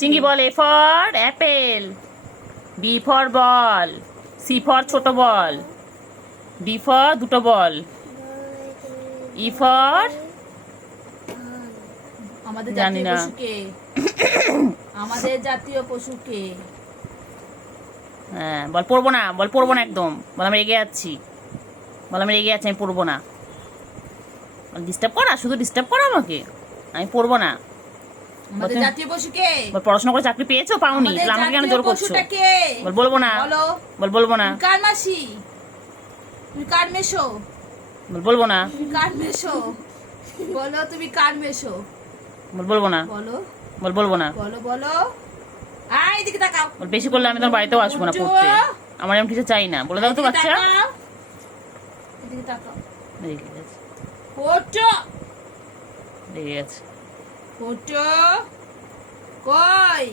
চিঙ্গি ball, A for apple, B for ball, C for ছোট ball, D for দুটো বল, E for আমাদের জানি জাতীয় না। পশু কে? আমাদের জাতীয় পশু কে? হ্যাঁ বল, পড়বো না, বল পড়বো না একদম, বল আমি রেগে যাচ্ছি, বল আমি রেগে যাচ্ছি, আমি পড়বো না। ডিস্টার্ব করা, শুধু ডিস্টার্ব করা আমাকে, আমি পড়বো না। আমাদের জাতীয় পশু কে? বল পড়াশোনা করে চাকরি পেয়েছো, পাওনি, আমাদের তাহলে আমাকে কেন জাতীয় জোর করছো? পশুটা কে? বল বলবো না, বলো। বল বলবো না, তুমি কার মাসি? তুমি কার মেশো? বল বলবো না, তুমি কার মেশো? বলো তুমি কার মেশো? বল বলবো না, বলো বল বলবো না। বলো বলো। আয় এদিকে তাকাও। বল বেশি করলে আমি তোমার বাড়িতেও আসবো না পড়তে, আমার এমন কিছু চাই না, বলে দাও তো এদিকে বাচ্চা। তাকাও। এদিকে তাকাও। রেগে গেছে, ফটো রেগে গেছে। ফটো কই?